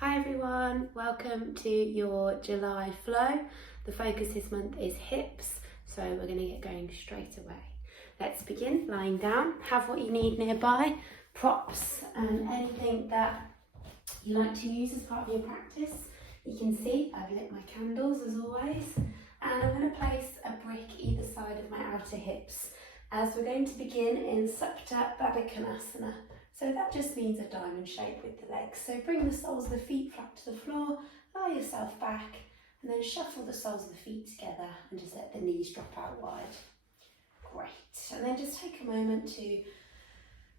Hi everyone, welcome to your July flow. The focus this month is hips, so we're going to get going straight away. Let's begin lying down. Have what you need nearby, props and anything that you like to use as part of your practice. You can see I've lit my candles as always, and I'm going to place a brick either side of my outer hips as we're going to begin in Supta Baddha Konasana. So that just means a diamond shape with the legs. So bring the soles of the feet flat to the floor, lie yourself back, and then shuffle the soles of the feet together and just let the knees drop out wide. Great. And then just take a moment to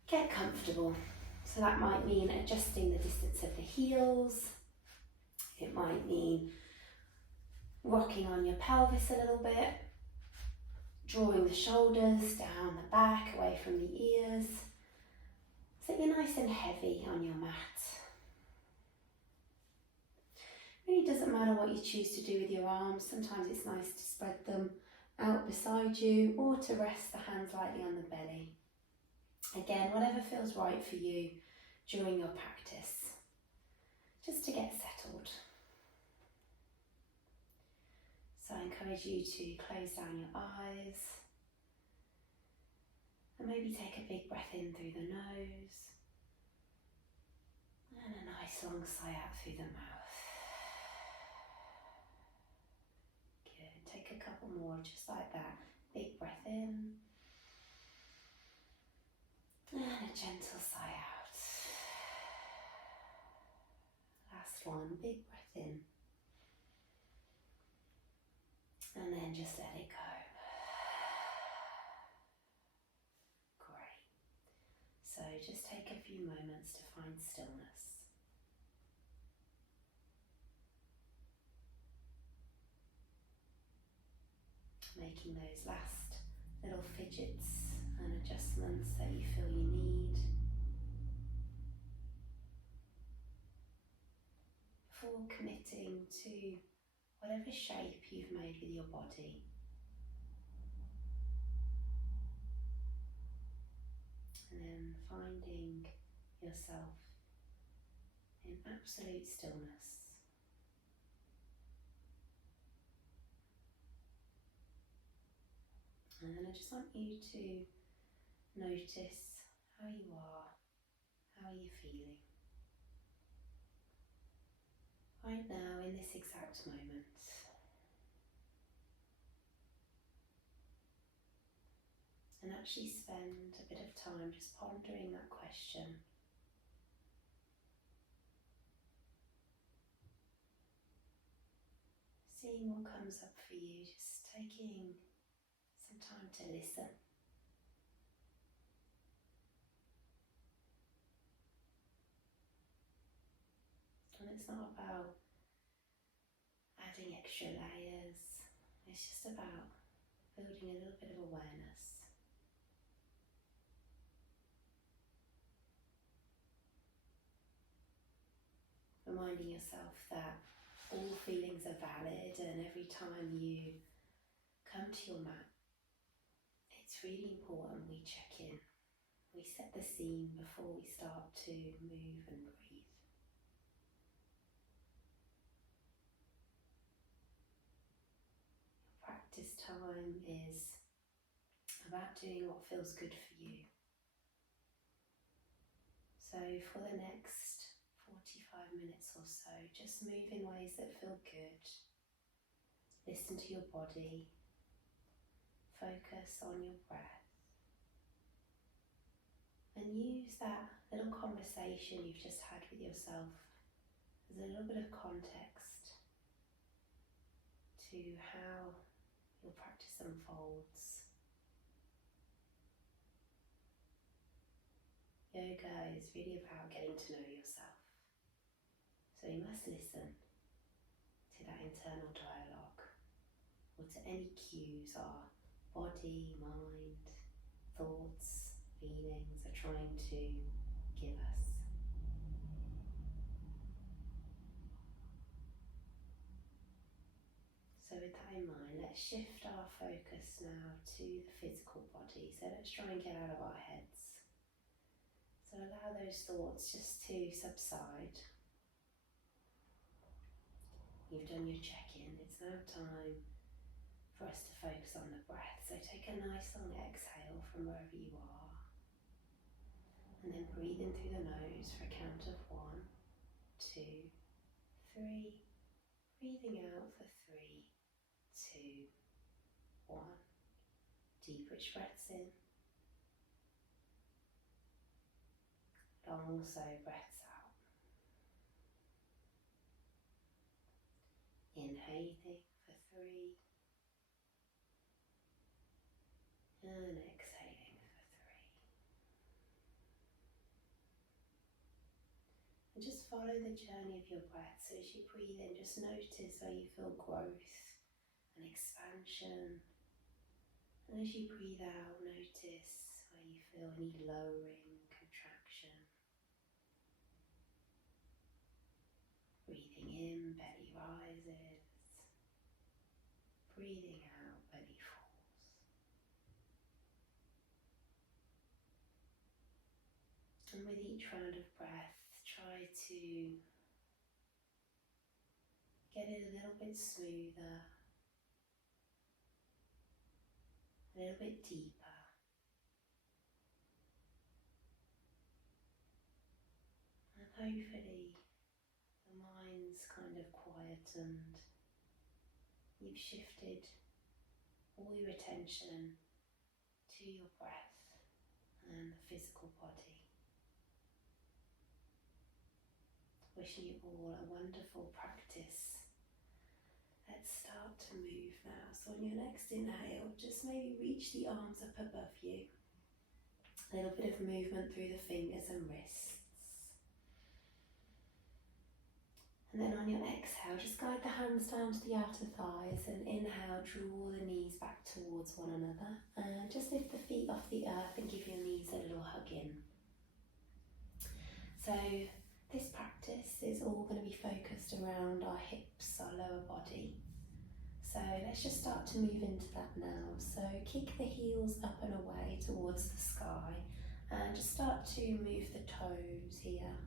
get comfortable. So that might mean adjusting the distance of the heels. It might mean rocking on your pelvis a little bit, drawing the shoulders down the back, away from the ears. So you're nice and heavy on your mat. Really doesn't matter what you choose to do with your arms. Sometimes it's nice to spread them out beside you or to rest the hands lightly on the belly. Again, whatever feels right for you during your practice, just to get settled. So I encourage you to close down your eyes and maybe take a big breath in through the nose and a nice long sigh out through the mouth. Good, take a couple more just like that. Big breath in and a gentle sigh out. Last one, big breath in and then just let it go. Great. So just take a few moments to find stillness. Making those last little fidgets and adjustments that you feel you need before committing to whatever shape you've made with your body. And then finding yourself in absolute stillness. And then I just want you to notice how you are, how are you feeling right now in this exact moment. And actually spend a bit of time just pondering that question. Seeing what comes up for you, just taking some time to listen. And it's not about adding extra layers, it's just about building a little bit of awareness. Reminding yourself that all feelings are valid, and every time you come to your mat, it's really important we check in. We set the scene before we start to move and breathe. Practice time is about doing what feels good for you. So for the next 45 minutes or so, just move in ways that feel good. Listen to your body. Focus on your breath. And use that little conversation you've just had with yourself as a little bit of context to how your practice unfolds. Yoga is really about getting to know yourself. So you must listen to that internal dialogue, or to any cues our body, mind, thoughts, feelings are trying to give us. So with that in mind, let's shift our focus now to the physical body. So let's try and get out of our heads. So allow those thoughts just to subside. You've done your check-in. It's now time for us to focus on the breath. So take a nice long exhale from wherever you are. And then breathe in through the nose for a count of 1, 2, 3. Breathing out for 3, 2, 1. Deep rich breaths in. Long slow breaths out. Inhaling for 3. And exhaling for 3. And just follow the journey of your breath. So as you breathe in, just notice where you feel growth and expansion. And as you breathe out, notice where you feel any lowering, contraction. Breathing in, belly rises. Breathing out, belly falls. And with each round of breath, try to get it a little bit smoother, a little bit deeper. And hopefully the mind's kind of quietened. You've shifted all your attention to your breath and the physical body. Wishing you all a wonderful practice. Let's start to move now. So on your next inhale, just maybe reach the arms up above you. A little bit of movement through the fingers and wrists. And then on your exhale, just guide the hands down to the outer thighs and inhale, draw the knees back towards one another. And just lift the feet off the earth and give your knees a little hug in. So this practice is all going to be focused around our hips, our lower body. So let's just start to move into that now. So kick the heels up and away towards the sky and just start to move the toes here.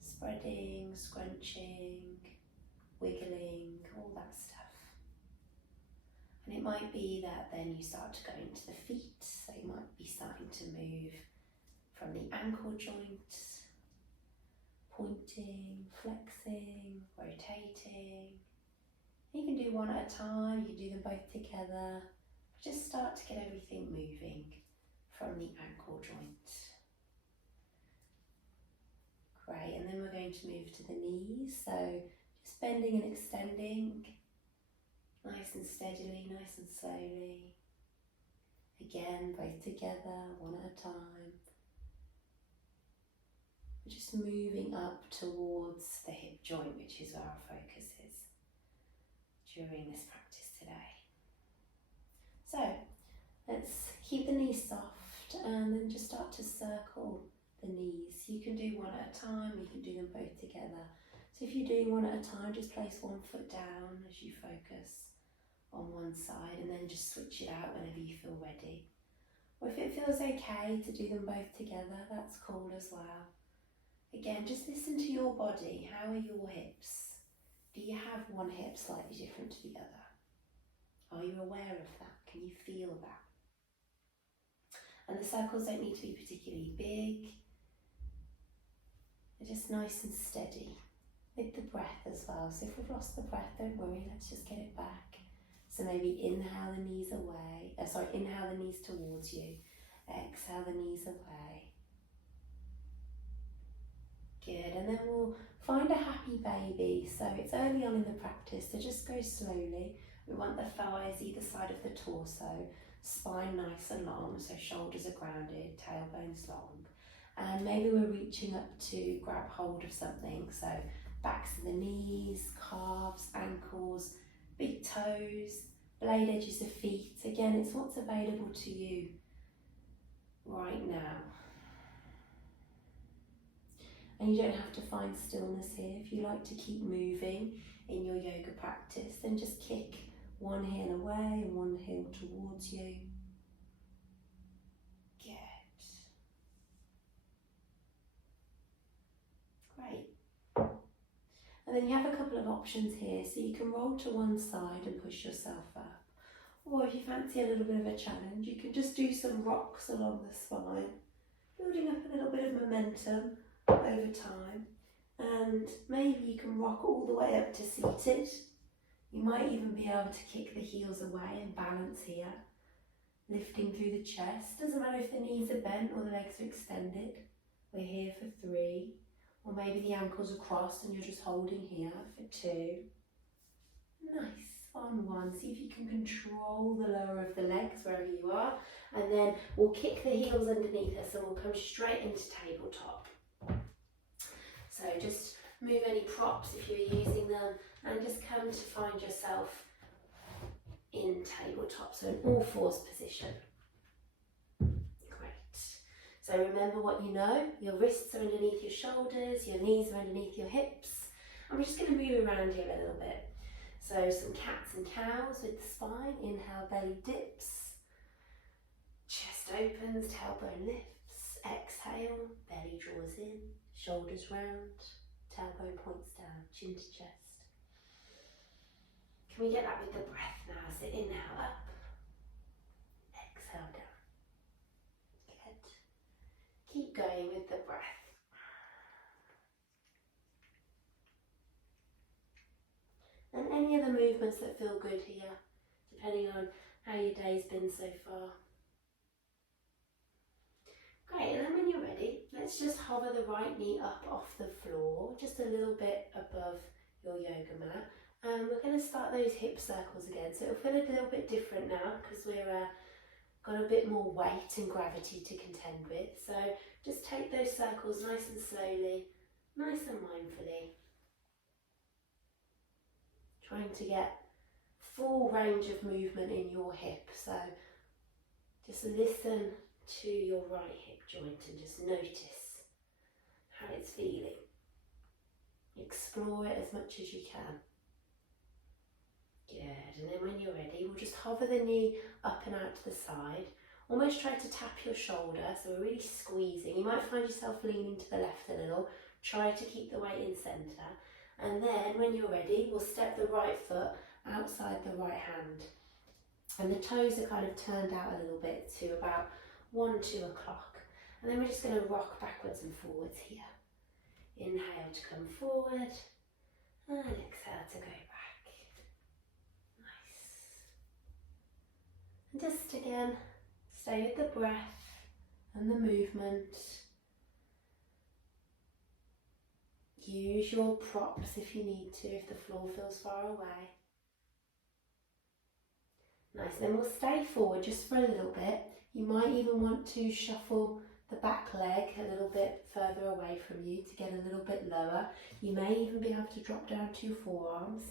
Spreading, scrunching, wiggling, all that stuff. And it might be that then you start to go into the feet, so you might be starting to move from the ankle joint, pointing, flexing, rotating. You can do one at a time, you can do them both together. Just start to get everything moving from the ankle joint. Great, and then we're going to move to the knees, so just bending and extending, nice and steadily, nice and slowly. Again, both together, one at a time. We're just moving up towards the hip joint, which is where our focus is during this practice today. So let's keep the knees soft and then just start to circle the knees. You can do one at a time, you can do them both together. So if you're doing one at a time, just place one foot down as you focus on one side and then just switch it out whenever you feel ready. Or if it feels okay to do them both together, that's cool as well. Again, just listen to your body. How are your hips? Do you have one hip slightly different to the other? Are you aware of that? Can you feel that? And the circles don't need to be particularly big. They're just nice and steady. With the breath as well. So if we've lost the breath, don't worry, let's just get it back. So maybe inhale the knees away. Inhale the knees towards you. Exhale the knees away. Good, and then we'll find a happy baby. So it's early on in the practice, so just go slowly. We want the thighs either side of the torso, spine nice and long, so shoulders are grounded, tailbones long. And maybe we're reaching up to grab hold of something, so backs of the knees, calves, ankles, big toes, blade edges of feet. Again, it's what's available to you right now. And you don't have to find stillness here. If you like to keep moving in your yoga practice, then just kick one heel away and one heel towards you. Good. Great. And then you have a couple of options here, so you can roll to one side and push yourself up. Or if you fancy a little bit of a challenge, you can just do some rocks along the spine, building up a little bit of momentum over time. And maybe you can rock all the way up to seated. You might even be able to kick the heels away and balance here, lifting through the chest. Doesn't matter if the knees are bent or the legs are extended. We're here for 3. Or maybe the ankles are crossed and you're just holding here for 2. Nice. On 1. See if you can control the lower of the legs wherever you are. And then we'll kick the heels underneath us and we'll come straight into tabletop. So just move any props if you're using them and just come to find yourself in tabletop, so in all fours position. Great. So remember what you know. Your wrists are underneath your shoulders, your knees are underneath your hips. And we're just going to move around here a little bit. So some cats and cows with the spine. Inhale, belly dips. Chest opens, tailbone lifts. Exhale, belly draws in, shoulders round, tailbone points down, chin to chest. Can we get that with the breath now? So inhale up, exhale down. Good. Keep going with the breath. And any other movements that feel good here, depending on how your day's been so far. Great, and then when you're ready, let's just hover the right knee up off the floor, just a little bit above your yoga mat. And we're going to start those hip circles again. So it'll feel a little bit different now because we've got a bit more weight and gravity to contend with. So just take those circles nice and slowly, nice and mindfully. Trying to get full range of movement in your hip. So just listen to your right hip joint and just notice how it's feeling. Explore it as much as you can. Good, and then when you're ready, we'll just hover the knee up and out to the side. Almost try to tap your shoulder, so we're really squeezing. You might find yourself leaning to the left a little. Try to keep the weight in centre. And then when you're ready, we'll step the right foot outside the right hand. And the toes are kind of turned out a little bit to about 1, 2 o'clock. And then we're just going to rock backwards and forwards here. Inhale to come forward and exhale to go back. Nice. And just again, stay with the breath and the movement. Use your props if you need to, if the floor feels far away. Nice, then we'll stay forward just for a little bit. You might even want to shuffle the back leg a little bit further away from you to get a little bit lower. You may even be able to drop down to your forearms.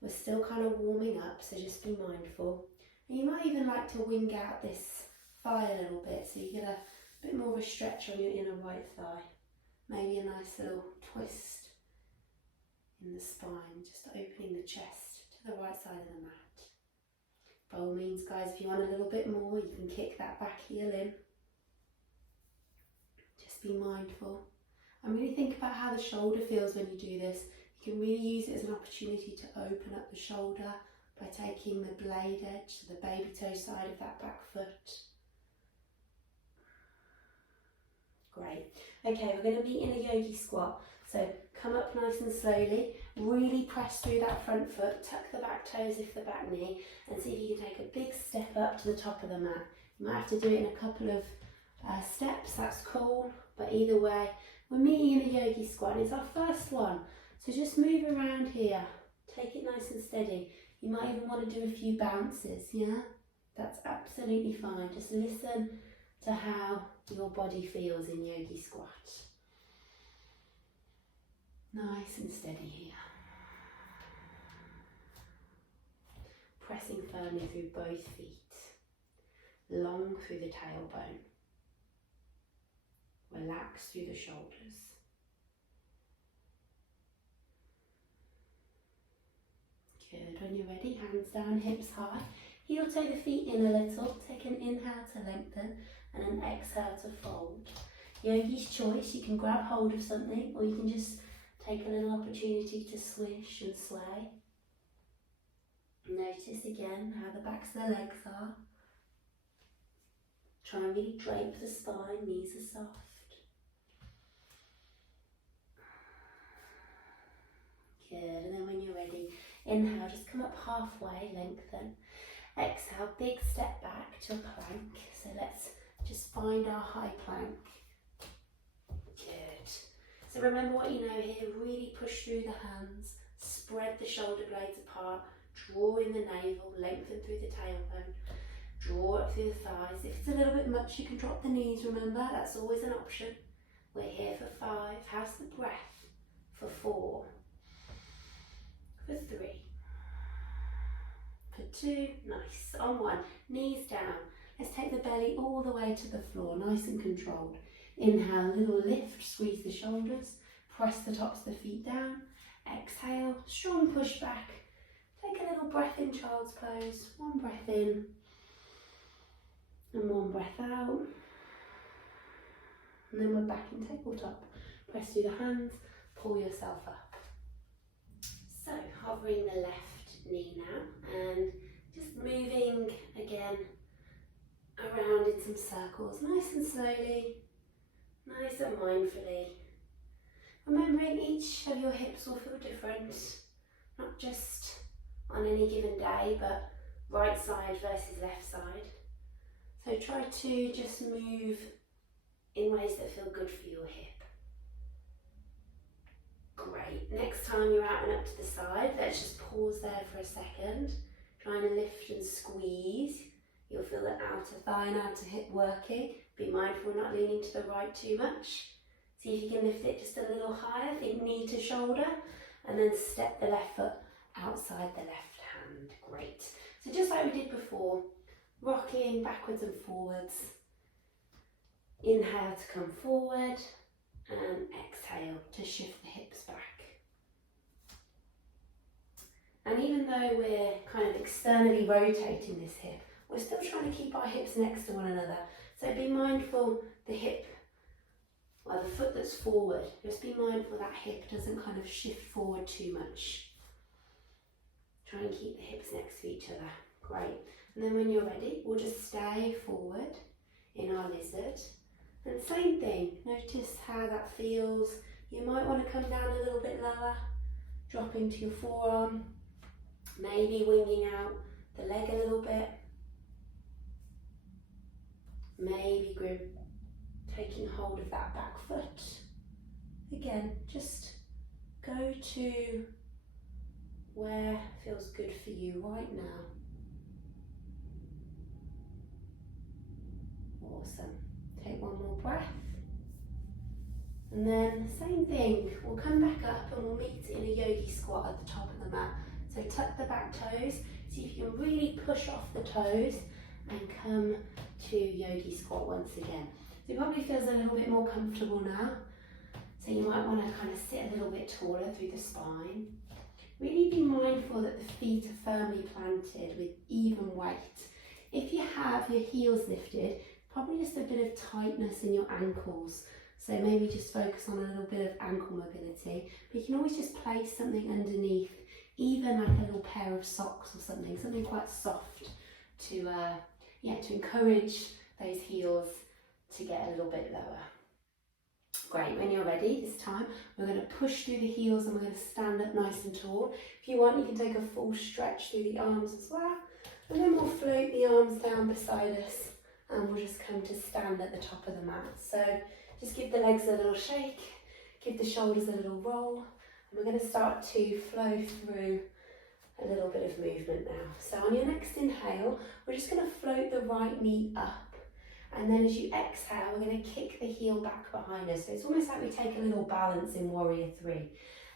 We're still kind of warming up, so just be mindful. And you might even like to wing out this thigh a little bit, so you get a bit more of a stretch on your inner right thigh. Maybe a nice little twist in the spine, just opening the chest to the right side of the mat. By all means, guys, if you want a little bit more, you can kick that back heel in. Just be mindful. And really think about how the shoulder feels when you do this. You can really use it as an opportunity to open up the shoulder by taking the blade edge to the baby toe side of that back foot. Great. Okay, we're going to meet in a yogi squat. So come up nice and slowly, really press through that front foot, tuck the back toes if the back knee, and see if you can take a big step up to the top of the mat. You might have to do it in a couple of steps, that's cool, but either way, we're meeting in a yogi squat. It's our first one, so just move around here, take it nice and steady. You might even want to do a few bounces, yeah? That's absolutely fine. Just listen to how your body feels in yogi squat. Nice and steady here. Pressing firmly through both feet. Long through the tailbone. Relax through the shoulders. Good, when you're ready, hands down, hips high. Heel toe the feet in a little. Take an inhale to lengthen and an exhale to fold. Yogi's choice, you can grab hold of something or you can just Take a little opportunity to swish and sway. Notice again how the backs of the legs are. Try and really drape the spine, knees are soft. Good, and then when you're ready, inhale, just come up halfway, lengthen. Exhale, big step back to a plank. So let's just find our high plank. Good. So remember what you know here, really push through the hands, spread the shoulder blades apart, draw in the navel, lengthen through the tailbone, draw up through the thighs. If it's a little bit much, you can drop the knees, remember, that's always an option. We're here for 5, how's the breath? For 4, for 3, for 2, nice. On 1, knees down. Let's take the belly all the way to the floor, nice and controlled. Inhale, little lift, squeeze the shoulders, press the tops of the feet down. Exhale, strong push back. Take a little breath in child's pose. 1 breath in and 1 breath out. And then we're back in tabletop. Press through the hands, pull yourself up. So hovering the left knee now and just moving again around in some circles, nice and slowly, nice and mindfully. Remembering each of your hips will feel different, not just on any given day, but right side versus left side. So try to just move in ways that feel good for your hip. Great. Next time you're out and up to the side, let's just pause there for a second. Trying to lift and squeeze. You'll feel the outer thigh and outer hip working. Be mindful not leaning to the right too much. See if you can lift it just a little higher. Think knee to shoulder. And then step the left foot outside the left hand. Great. So just like we did before, rocking backwards and forwards. Inhale to come forward and exhale to shift the hips back. And even though we're kind of externally rotating this hip, we're still trying to keep our hips next to one another. So be mindful the hip, well, the foot that's forward, just be mindful that hip doesn't kind of shift forward too much. Try and keep the hips next to each other. Great. And then when you're ready, we'll just stay forward in our lizard. And same thing, notice how that feels. You might want to come down a little bit lower, drop into your forearm, maybe winging out the leg a little bit. Maybe grip, taking hold of that back foot. Again, just go to where feels good for you right now. Awesome. Take 1 more breath. And then same thing, we'll come back up and we'll meet in a yogi squat at the top of the mat. So tuck the back toes, see if you can really push off the toes and come to yogi squat once again. So it probably feels a little bit more comfortable now. So you might want to kind of sit a little bit taller through the spine. Really be mindful that the feet are firmly planted with even weight. If you have your heels lifted, probably just a bit of tightness in your ankles. So maybe just focus on a little bit of ankle mobility. But you can always just place something underneath, even like a little pair of socks or something quite soft to encourage those heels to get a little bit lower. Great, when you're ready, this time we're going to push through the heels and we're going to stand up nice and tall. If you want, you can take a full stretch through the arms as well. And then we'll float the arms down beside us and we'll just come to stand at the top of the mat. So just give the legs a little shake, give the shoulders a little roll. And we're going to start to flow through a little bit of movement now. So on your next inhale, we're just going to float the right knee up. And then as you exhale, we're going to kick the heel back behind us. So it's almost like we take a little balance in Warrior 3.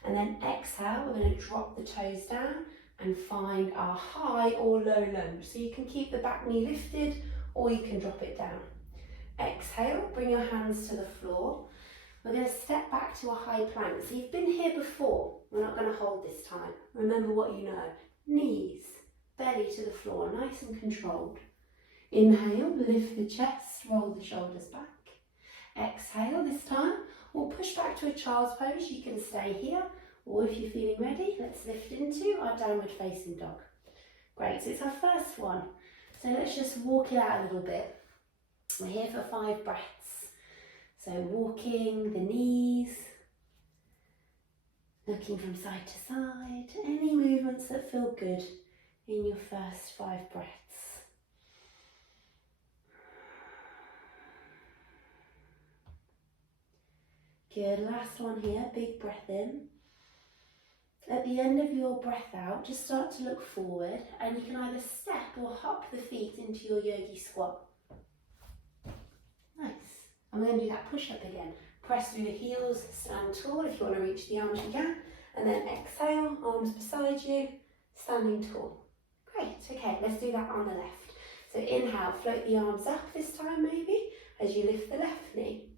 And then exhale, we're going to drop the toes down and find our high or low lunge. So you can keep the back knee lifted or you can drop it down. Exhale, bring your hands to the floor. We're going to step back to a high plank. So you've been here before. We're not going to hold this time. Remember what you know. Knees, belly to the floor, nice and controlled. Inhale, lift the chest, roll the shoulders back. Exhale, this time We'll push back to a child's pose. You can stay here, or if you're feeling ready, let's lift into our downward facing dog. Great, so it's our first one. So let's just walk it out a little bit. We're here for 5 breaths. So walking the knees, looking from side to side, any movements that feel good in your first 5 breaths. Good, last one here, big breath in. At the end of your breath out, just start to look forward, and you can either step or hop the feet into your yogi squat. Nice. And we're going to do that push up again. Press through the heels, stand tall. If you want to reach the arms, you can. And then exhale, arms beside you, standing tall. Great, okay, let's do that on the left. So inhale, float the arms up this time maybe, as you lift the left knee.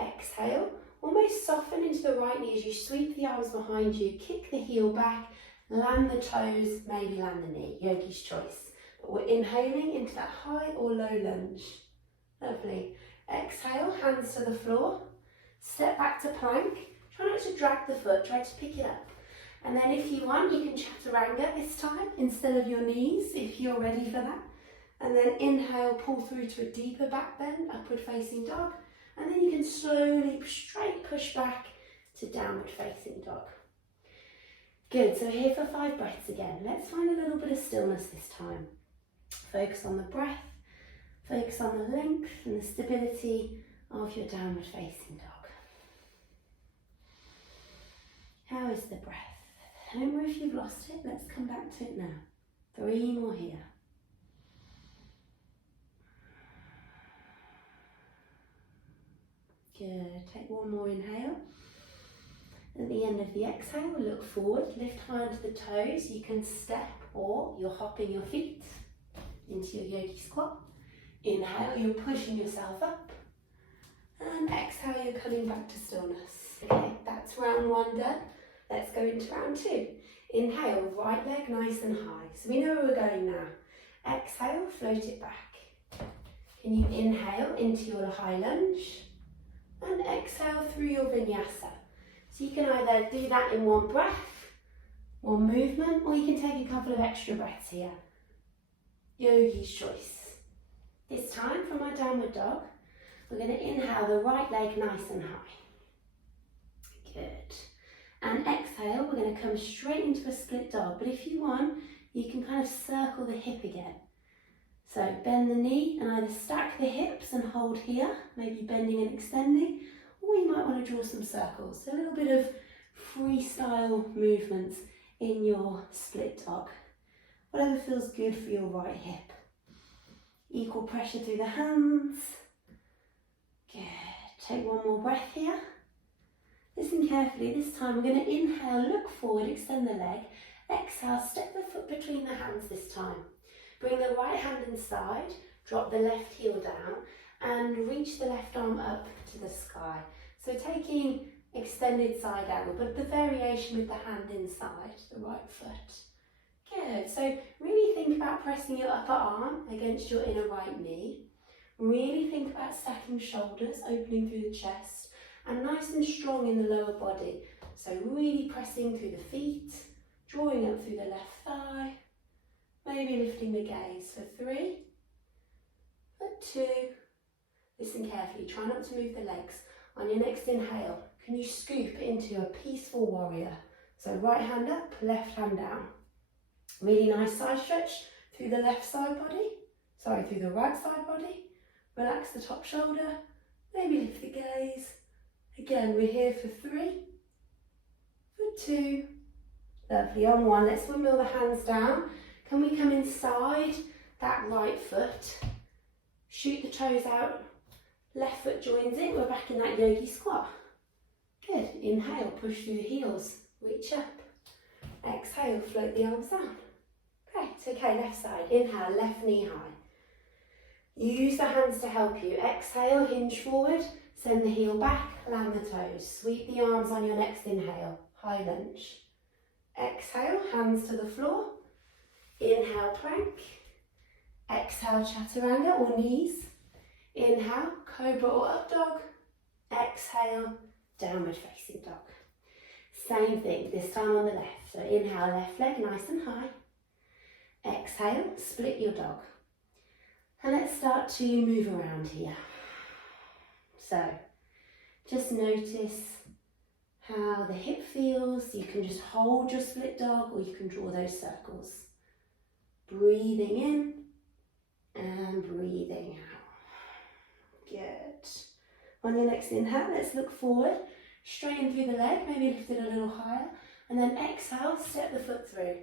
Exhale, almost soften into the right knee as you sweep the arms behind you, kick the heel back, land the toes, maybe land the knee, yogi's choice. But we're inhaling into that high or low lunge. Lovely. Exhale, hands to the floor, step back to plank. Try not to drag the foot, try to pick it up. And then if you want, you can chaturanga this time instead of your knees, if you're ready for that. And then inhale, pull through to a deeper back bend, upward facing dog. And then you can slowly straight push back to downward facing dog. Good, so here for 5 breaths again. Let's find a little bit of stillness this time. Focus on the breath, focus on the length and the stability of your downward facing dog. How is the breath? Don't worry if you've lost it, let's come back to it now. 3 more here. Good, take 1 more inhale. At the end of the exhale, look forward, lift high onto the toes. You can step or you're hopping your feet into your yogi squat. Inhale, you're pushing yourself up. And exhale, you're coming back to stillness. Okay, that's round 1 done. Let's go into round 2. Inhale, right leg nice and high. So we know where we're going now. Exhale, float it back. Can you inhale into your high lunge? And exhale through your vinyasa. So you can either do that in 1 breath, 1 movement, or you can take a couple of extra breaths here. Yogi's choice. This time from our downward dog, we're going to inhale the right leg nice and high. Good. And exhale, we're going to come straight into a split dog. But if you want, you can kind of circle the hip again. So bend the knee and either stack the hips and hold here, maybe bending and extending, or you might want to draw some circles. So a little bit of freestyle movements in your split dog. Whatever feels good for your right hip. Equal pressure through the hands. Good. Take 1 more breath here. Listen carefully. This time we're going to inhale, look forward, extend the leg. Exhale, step the foot between the hands this time. Bring the right hand inside, drop the left heel down, and reach the left arm up to the sky. So taking extended side angle, but the variation with the hand inside, the right foot. Good, so really think about pressing your upper arm against your inner right knee. Really think about stacking shoulders, opening through the chest, and nice and strong in the lower body. So really pressing through the feet, drawing up through the left thigh, maybe lifting the gaze for 3, for 2. Listen carefully, try not to move the legs. On your next inhale, can you scoop into a peaceful warrior? So right hand up, left hand down. Really nice side stretch through the left side body, through the right side body. Relax the top shoulder, maybe lift the gaze. Again, we're here for 3, for 2. Lovely, on 1, let's windmill the hands down. Can we come inside that right foot? Shoot the toes out, left foot joins in, we're back in that yogi squat. Good, inhale, push through the heels, reach up. Exhale, float the arms down. Great, okay, left side, inhale, left knee high. Use the hands to help you. Exhale, hinge forward, send the heel back, land the toes. Sweep the arms on your next inhale, high lunge. Exhale, hands to the floor. Inhale, plank. Exhale, chaturanga or knees. Inhale, cobra or up dog. Exhale, downward facing dog. Same thing, this time on the left. So inhale, left leg nice and high. Exhale, split your dog. And let's start to move around here. So just notice how the hip feels. You can just hold your split dog or you can draw those circles. Breathing in and breathing out. Good. On your next inhale, let's look forward. Straighten through the leg, maybe lift it a little higher. And then exhale, step the foot through.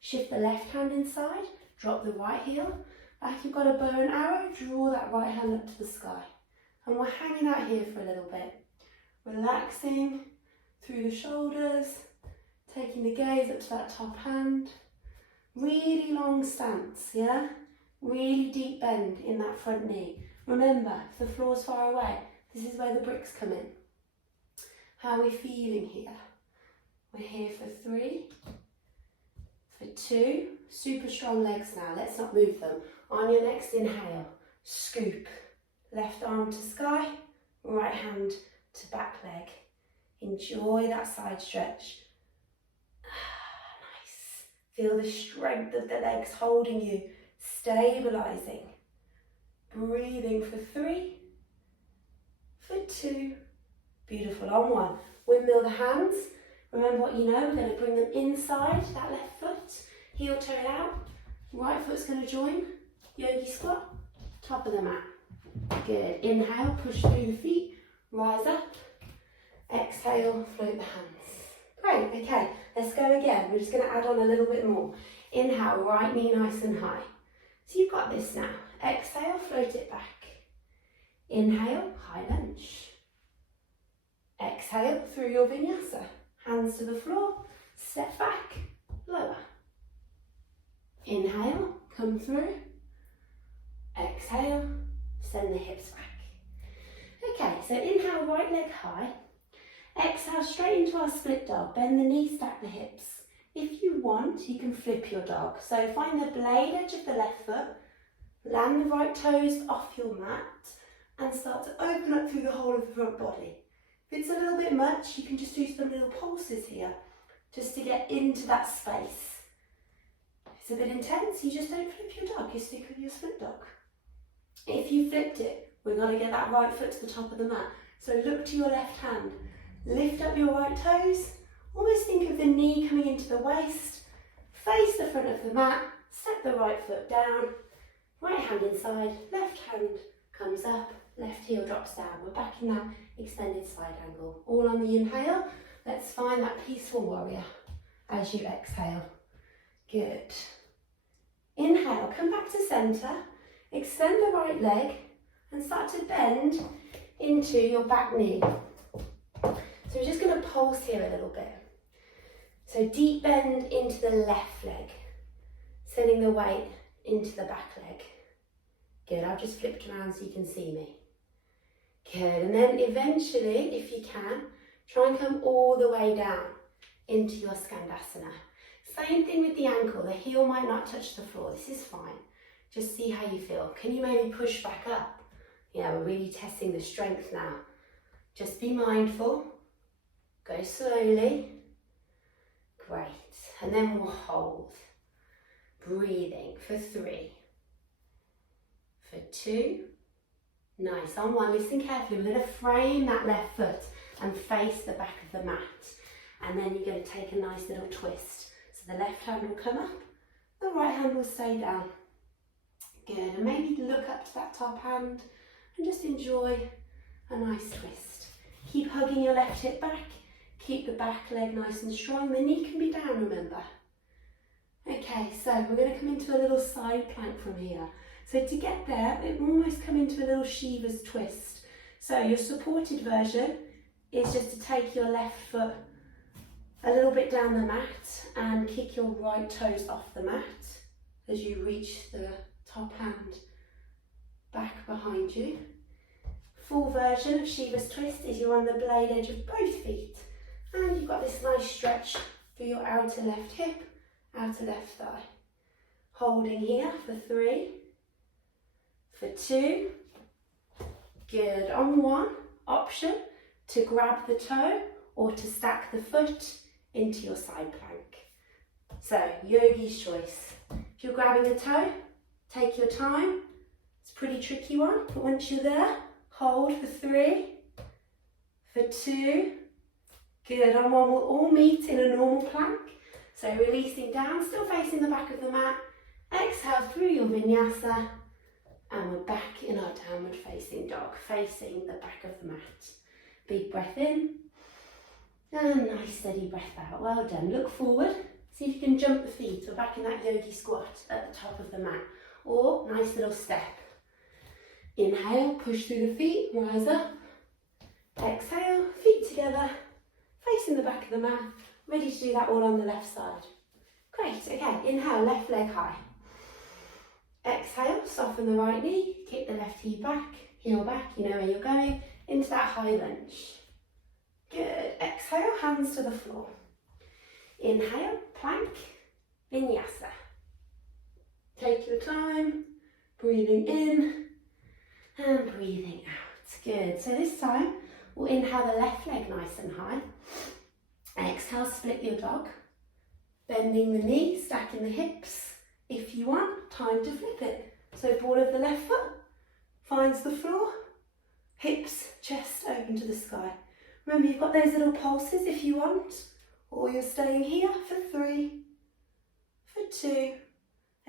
Shift the left hand inside, drop the right heel. Like you've got a bow and arrow, draw that right hand up to the sky. And we're hanging out here for a little bit. Relaxing through the shoulders, taking the gaze up to that top hand. Really long stance, yeah? Really deep bend in that front knee. Remember, if the floor's far away, this is where the bricks come in. How are we feeling here? We're here for 3, for 2. Super strong legs now, let's not move them. On your next inhale, scoop. Left arm to sky, right hand to back leg. Enjoy that side stretch. Nice. Feel the strength of the legs holding you, stabilizing. Breathing for 3, for 2. Beautiful, on 1. Windmill the hands. Remember what you know, we're going to bring them inside that left foot. Heel toe out. Right foot's going to join. Yogi squat. Top of the mat. Good. Inhale, push through the feet. Rise up. Exhale, float the hands. Great, okay. Let's go again. We're just going to add on a little bit more. Inhale, right knee nice and high. So you've got this now. Exhale, float it back. Inhale, high lunge. Exhale through your vinyasa. Hands to the floor, step back, lower. Inhale, come through. Exhale, send the hips back. Okay, so inhale, right leg high. Exhale, straight into our split dog. Bend the knees, stack the hips. If you want, you can flip your dog. So find the blade edge of the left foot, land the right toes off your mat, and start to open up through the whole of the front body. If it's a little bit much, you can just do some little pulses here, just to get into that space. If it's a bit intense, you just don't flip your dog, you stick with your split dog. If you flipped it, we're going to get that right foot to the top of the mat. So look to your left hand, lift up your right toes, almost think of the knee coming into the waist, face the front of the mat, step the right foot down, right hand inside, left hand comes up, left heel drops down. We're back in that extended side angle. All on the inhale. Let's find that peaceful warrior as you exhale. Good. Inhale, come back to center. Extend the right leg and start to bend into your back knee. So we're just going to pulse here a little bit. So deep bend into the left leg, sending the weight into the back leg. Good, I've just flipped around so you can see me. Good, and then eventually, if you can, try and come all the way down into your Skandasana. Same thing with the ankle, the heel might not touch the floor, this is fine. Just see how you feel. Can you maybe push back up? Yeah, we're really testing the strength now. Just be mindful, go slowly. Great, and then we'll hold. Breathing for 3, for 2, nice. On 1, listen carefully, we're going to frame that left foot and face the back of the mat. And then you're going to take a nice little twist. So the left hand will come up, the right hand will stay down. Good, and maybe look up to that top hand and just enjoy a nice twist. Keep hugging your left hip back, keep the back leg nice and strong. The knee can be down, remember. Okay, so we're going to come into a little side plank from here. So to get there, it will almost come into a little Shiva's twist. So your supported version is just to take your left foot a little bit down the mat and kick your right toes off the mat as you reach the top hand back behind you. Full version of Shiva's twist is you're on the blade edge of both feet and you've got this nice stretch for your outer left hip, outer left thigh. Holding here for 3, for 2, good. On 1, option, to grab the toe or to stack the foot into your side plank. So, yogi's choice. If you're grabbing the toe, take your time. It's a pretty tricky one, but once you're there, hold for 3, for 2, good. On one, we'll all meet in a normal plank. So releasing down, still facing the back of the mat. Exhale through your vinyasa, and we're back in our downward facing dog, facing the back of the mat. Big breath in, and nice steady breath out. Well done. Look forward. See if you can jump the feet. We're back in that yogi squat at the top of the mat, or nice little step. Inhale, push through the feet, rise up. Exhale, feet together, facing the back of the mat. Ready to do that all on the left side. Great, okay, inhale, left leg high. Exhale, soften the right knee, kick the left heel back, you know where you're going, into that high lunge. Good, exhale, hands to the floor. Inhale, plank, vinyasa. Take your time, breathing in and breathing out. Good, so this time we'll inhale the left leg nice and high. Exhale, split your dog, bending the knee, stacking the hips. If you want, time to flip it. So ball of the left foot finds the floor, hips, chest open to the sky. Remember, you've got those little pulses if you want, or you're staying here for 3, for 2.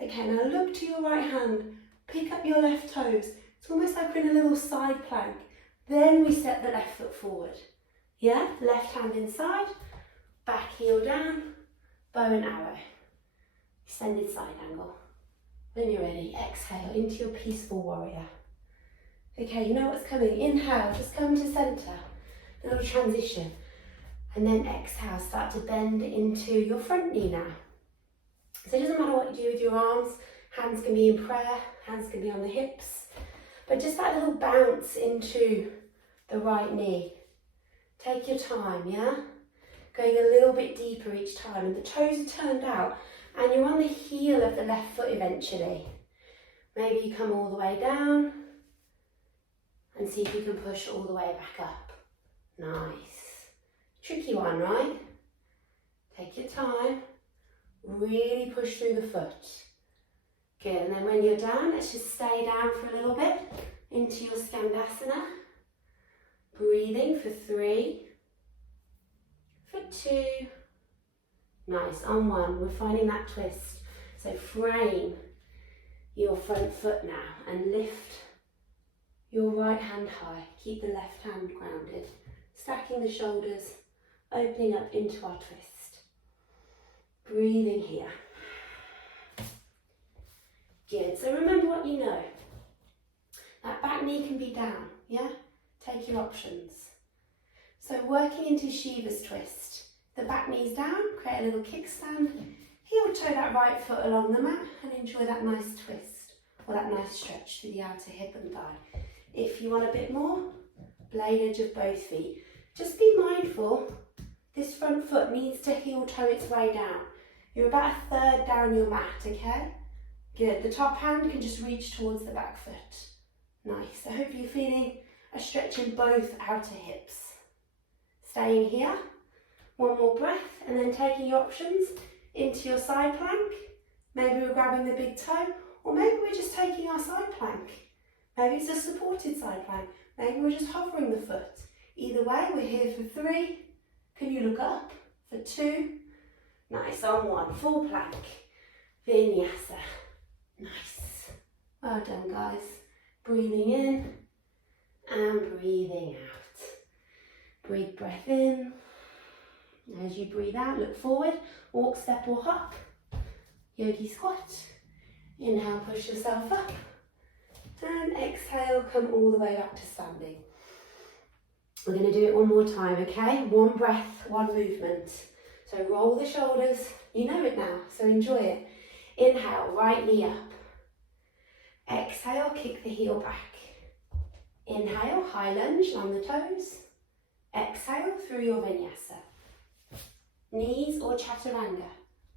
Okay, now look to your right hand, pick up your left toes. It's almost like we're in a little side plank. Then we step the left foot forward. Yeah, left hand inside, back heel down, bow and arrow. Extended side angle. When you're ready, exhale into your peaceful warrior. Okay, you know what's coming. Inhale, just come to center. A little transition. And then exhale, start to bend into your front knee now. So it doesn't matter what you do with your arms. Hands can be in prayer, hands can be on the hips. But just that little bounce into the right knee. Take your time, yeah? Going a little bit deeper each time, and the toes are turned out, and you're on the heel of the left foot eventually. Maybe you come all the way down, and see if you can push all the way back up. Nice. Tricky one, right? Take your time, really push through the foot. Good, and then when you're down, let's just stay down for a little bit into your Skandasana. Breathing for 3, for 2. Nice, on 1, we're finding that twist. So frame your front foot now and lift your right hand high. Keep the left hand grounded. Stacking the shoulders, opening up into our twist. Breathing here. Good, so remember what you know. That back knee can be down, yeah? Take your options. So working into Shiva's twist. The back knee's down, create a little kickstand. Heel toe that right foot along the mat and enjoy that nice twist or that nice stretch through the outer hip and thigh. If you want a bit more, blade edge of both feet. Just be mindful, this front foot needs to heel toe its way down. You're about a third down your mat, okay? Good, the top hand can just reach towards the back foot. Nice, so hopefully you're feeling a stretch in both outer hips. Staying here, one more breath, and then taking your options into your side plank. Maybe we're grabbing the big toe, or maybe we're just taking our side plank. Maybe it's a supported side plank. Maybe we're just hovering the foot. Either way, we're here for 3. Can you look up? For 2. Nice, on 1, full plank. Vinyasa. Nice. Well done, guys. Breathing in and breathing out. Big breath in. As you breathe out, look forward, walk, step or hop. Yogi squat. Inhale, push yourself up. And exhale, come all the way back to standing. We're going to do it one more time, okay? 1 breath, 1 movement. So roll the shoulders. You know it now, so enjoy it. Inhale, right knee up. Exhale, kick the heel back. Inhale, high lunge on the toes. Exhale through your vinyasa. Knees or chaturanga.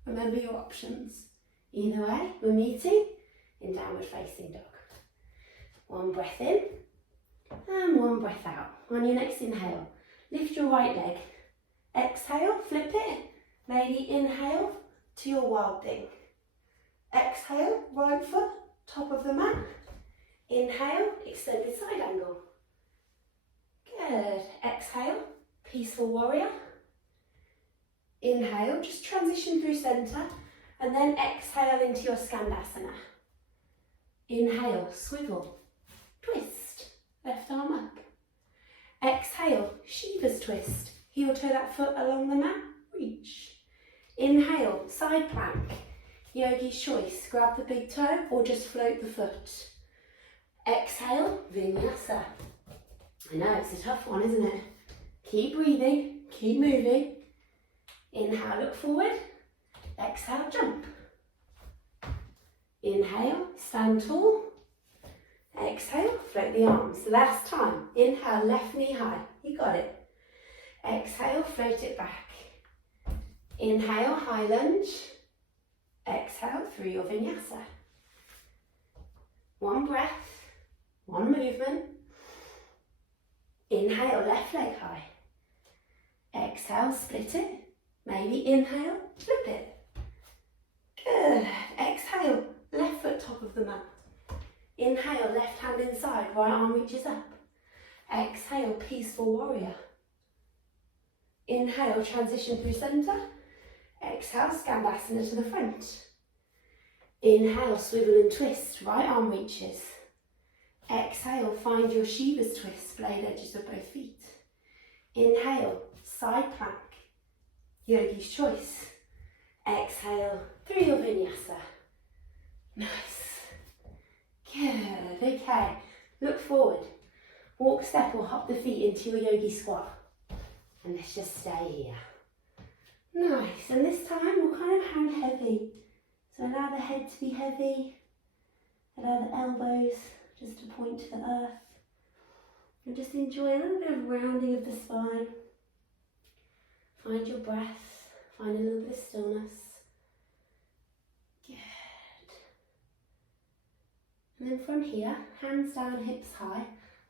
Remember your options. Either way, we're meeting in downward facing dog. 1 breath in and 1 breath out. On your next inhale, Lift your right leg. Exhale, flip it. Maybe inhale to your wild thing. Exhale, right foot, top of the mat. Inhale, extended side angle. Good. Exhale, peaceful warrior. Inhale, just transition through centre, and then exhale into your Skandasana. Inhale, swivel, twist, left arm up. Exhale, Shiva's twist. Heel toe that foot along the mat, reach. Inhale, side plank. Yogi's choice, grab the big toe or just float the foot. Exhale, Vinyasa. I know, it's a tough one, isn't it? Keep breathing, keep moving. Inhale, look forward. Exhale, jump. Inhale, stand tall. Exhale, float the arms. Last time. Inhale, left knee high. You got it. Exhale, float it back. Inhale, high lunge. Exhale, through your vinyasa. One breath, one movement. Inhale, left leg high. Exhale, split it. Maybe inhale, flip it. Good. Exhale, left foot top of the mat. Inhale, left hand inside, right arm reaches up. Exhale, peaceful warrior. Inhale, transition through centre. Exhale, Skandasana to the front. Inhale, swivel and twist, right arm reaches. Exhale, find your Shiva's twist, blade edges of both feet. Inhale, side plank, Yogi's choice. Exhale, through your vinyasa. Nice. Good, okay. Look forward. Walk, step or hop the feet into your yogi squat. And let's just stay here. Nice, and this time we'll kind of hang heavy. So allow the head to be heavy. Allow the elbows just to point to the earth. And just enjoy a little bit of rounding of the spine. Find your breath, find a little bit of stillness. Good. And then from here, hands down, hips high.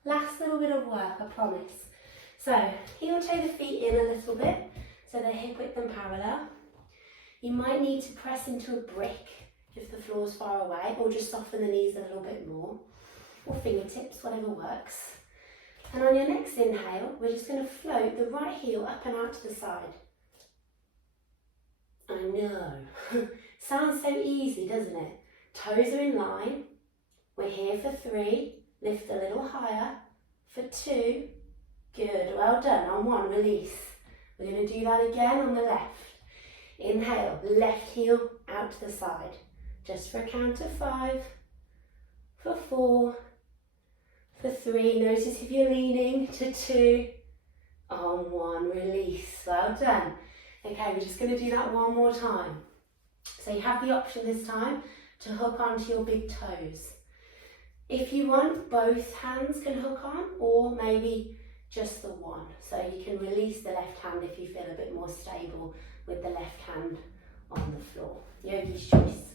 Last little bit of work, I promise. So, heel toe the feet in a little bit, so they're hip width and parallel. You might need to press into a brick if the floor's far away, or just soften the knees a little bit more, or fingertips, whatever works. And on your next inhale, we're just going to float the right heel up and out to the side. I know, sounds so easy, doesn't it? Toes are in line. We're here for 3, lift a little higher, for 2, good, well done, on 1, release. We're going to do that again on the left. Inhale, left heel out to the side, just for a count of 5, for 4, for 3, notice if you're leaning, to 2, on 1, release, well done. Okay, we're just going to do that one more time. So you have the option this time to hook onto your big toes. If you want, both hands can hook on, or maybe just the one. So you can release the left hand if you feel a bit more stable with the left hand on the floor. Yogi's choice.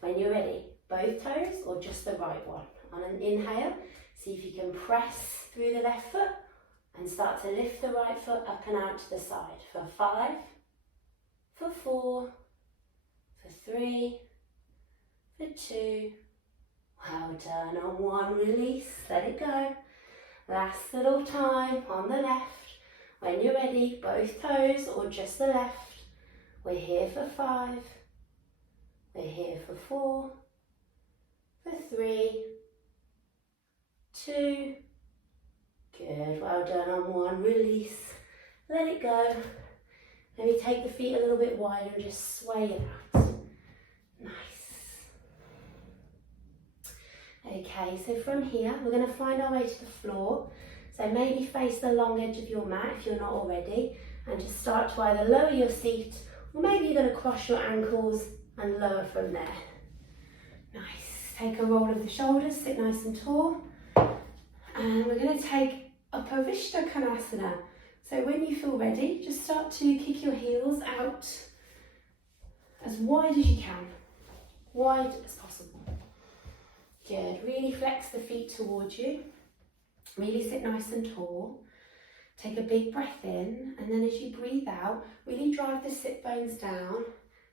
When you're ready, both toes or just the right one. On an inhale, see if you can press through the left foot and start to lift the right foot up and out to the side. For 5, for 4, for 3, for 2, well done, on 1, release, let it go. Last little time on the left. When you're ready, both toes or just the left. We're here for 5, we're here for 4, for 3, 2, good, well done, on 1, release, let it go. Maybe take the feet a little bit wider and just sway it out. Nice. Okay, so from here, we're going to find our way to the floor. So maybe face the long edge of your mat if you're not already, and just start to either lower your seat, or maybe you're going to cross your ankles and lower from there. Nice. Take a roll of the shoulders, sit nice and tall. And we're going to take Upavishta Konasana. So when you feel ready, just start to kick your heels out as wide as you can, wide as possible. Good, really flex the feet towards you, really sit nice and tall. Take a big breath in, and then as you breathe out, really drive the sit bones down,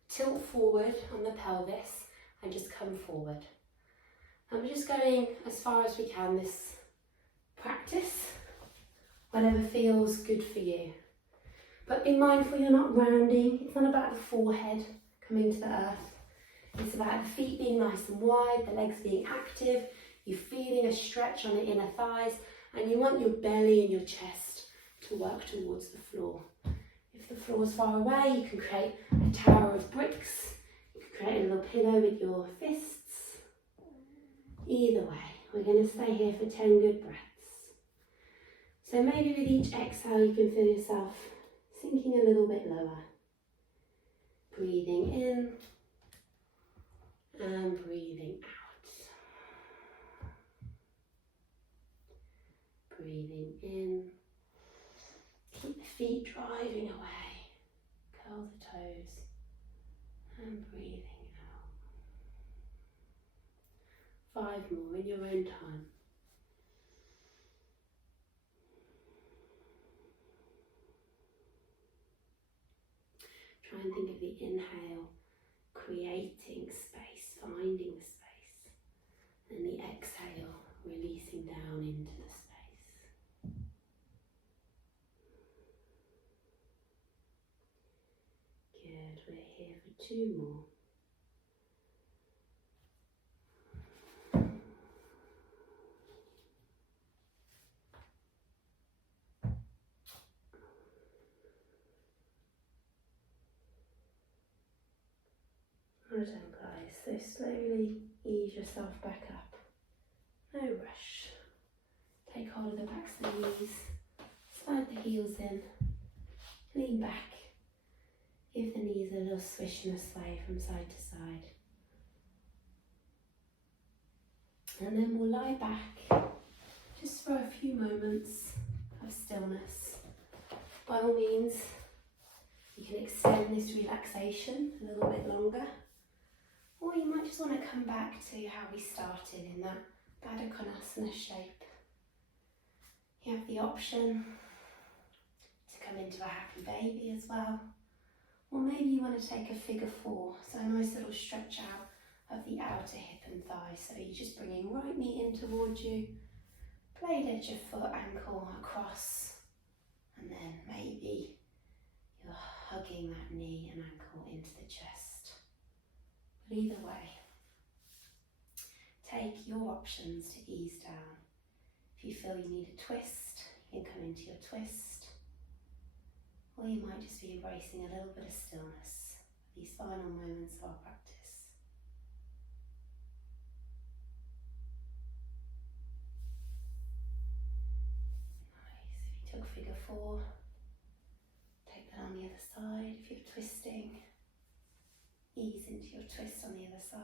tilt forward on the pelvis, and just come forward. And we're just going as far as we can this practice, whatever feels good for you. But be mindful you're not rounding. It's not about the forehead coming to the earth. It's about the feet being nice and wide, the legs being active, you feeling a stretch on the inner thighs, and you want your belly and your chest to work towards the floor. If the floor is far away, you can create a tower of bricks. You can create a little pillow with your fists. Either way, we're going to stay here for 10 good breaths. So maybe with each exhale, you can feel yourself sinking a little bit lower. Breathing in and breathing out. Breathing in. Keep the feet driving away. Curl the toes. And breathing out. 5 more in your own time. Try and think of the inhale creating space, finding the space, and the exhale releasing down into the space. Good, we're here for 2 more. Well done, guys. So slowly ease yourself back up. No rush. Take hold of the backs of the knees. Slide the heels in. Lean back. Give the knees a little swish and a sway from side to side. And then we'll lie back just for a few moments of stillness. By all means, you can extend this relaxation a little bit longer. Or you might just want to come back to how we started in that Baddha Konasana shape. You have the option to come into a happy baby as well. Or maybe you want to take a figure 4, so a nice little stretch out of the outer hip and thigh. So you're just bringing right knee in towards you, blade edge of foot, ankle across, and then maybe you're hugging that knee and ankle into the chest. But either way, take your options to ease down. If you feel you need a twist, you can come into your twist. Or you might just be embracing a little bit of stillness, these final moments of our practice. Nice. If you took figure 4, take that on the other side. If you're twisting, ease into your twist on the other side.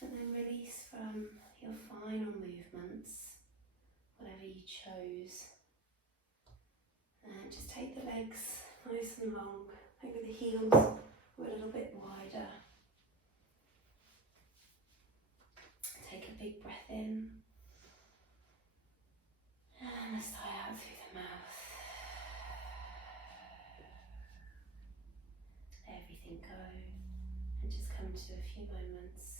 And then release from your final movements, whatever you chose. And just take the legs nice and long, maybe the heels were a little bit wider. Take a big breath in. And a sigh out through the mouth. Let everything go. And just come to a few moments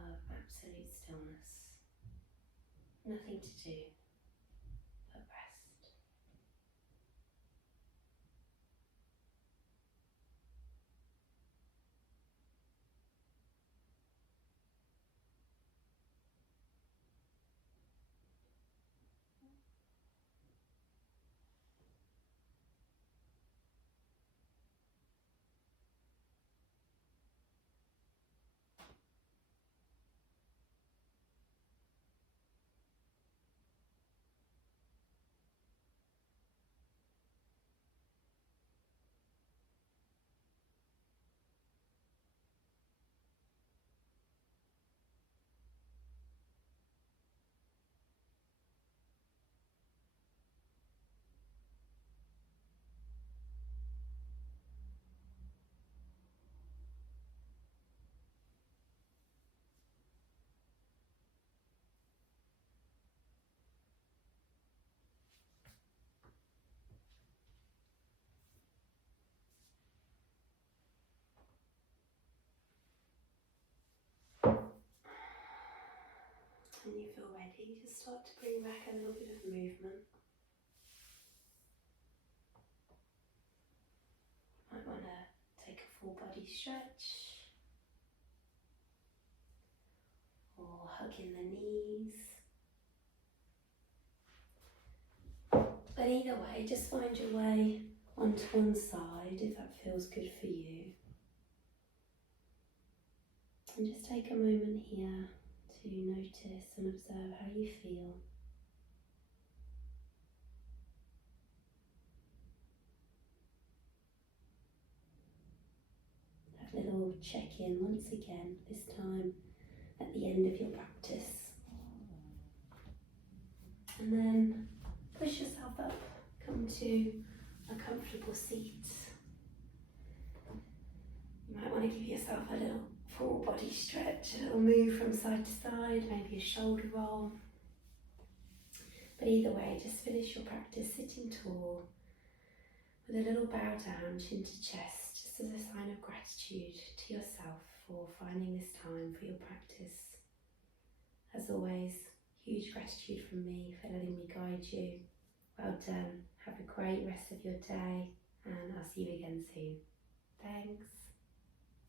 of absolute stillness. Nothing to do but rest. when you feel ready, just start to bring back a little bit of movement. You might want to take a full body stretch, or hug in the knees. But either way, just find your way onto one side if that feels good for you. And just take a moment here to notice and observe how you feel. Have a little check-in once again, this time at the end of your practice. And then push yourself up, come to a comfortable seat. You might want to give yourself a little full body stretch, a little move from side to side, maybe a shoulder roll. But either way, just finish your practice sitting tall with a little bow down, chin to chest, just as a sign of gratitude to yourself for finding this time for your practice. As always, huge gratitude from me for letting me guide you. Well done. Have a great rest of your day, and I'll see you again soon. Thanks.